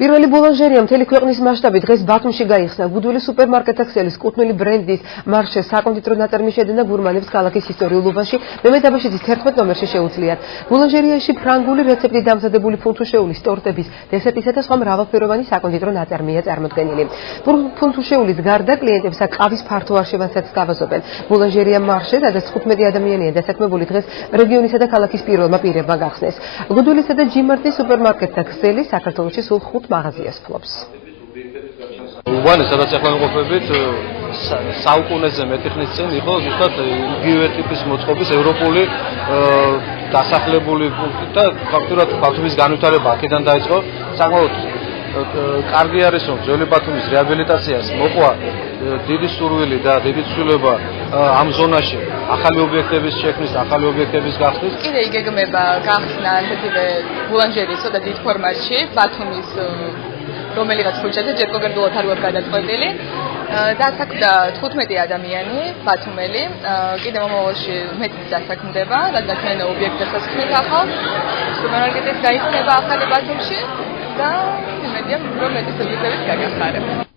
პირველი ბულანჟერია მთელი ქვეყნის მასშტაბით დღეს ბათუმში გაიხსნა. გუდვილი სუპერმარკეტთა ქსელის კუთვნილი ბრენდის მარშე საკონდიტრო ნაწარმი შეძენა გურმანებს ქალაქის ისტორიულ უბანში მემედ აბაშიძის 11 ნომერში შეუძლიათ. ბულანჟერიაში ფრანგული რეცეპტით დამზადებული ფუნთუშეულის, ტორტების, დესერტისა და სხვა მრავალფეროვანი საკონდიტრო ნაწარმია წარმოდგენილი. ფუნთუშეულის გარდა კლიენტებსა ყავის ფართო არშევანსაც გავაზობენ. ბულანჟერია მარშე, სადაც 15 ადამიანია დასაქმებული დღეს რეგიონისა და ქალაქის პირველმა პირებმა გახსნეს. გუდვილისა და ჯიმარტის სუპერმარკეტთა ქსელი საქართველოში სულ 5 მაღაზიას ფლობს. უბანი, სადაც ახლა ვიმყოფებით, საუკუნეზე მეტი ხნის წინ იყო ზუსტად იგივე ტიპის მოწყობის ევროპული დასახლებული პუნქტი და ფაქტურად ბათუმის განვითარება აქედან დაიწყო. საკმაოდ კარგი არის, რომ ძველი ბათუმის რეაბილიტაციას მოყვა დიდი სურვილი და დიდი ცვლილება ამ ზონაში ახალი ობიექტების შექმნის, ახალი ობიექტების გახსნის. კიდე იგეგმება გახსნა ასეთივე ბულანჟერია ცოტა დიდ ფორმატში ბათუმის რომელიღაც ქუჩაზე ჯერ კონკრეტულად არ ვარ გადაწყვეტილი. დასაქმდა 15 ადამიანი ბათუმელი. კიდე მომავალში მეტიც დასაქმდება, რადგან ჩვენ ობიექტებსაც ხმით ახალ სუპერმარკეტებს გაიხსნება ახალი ბათუმში და იმედია რომ მეტიც ობიექტებიც გაგახარება.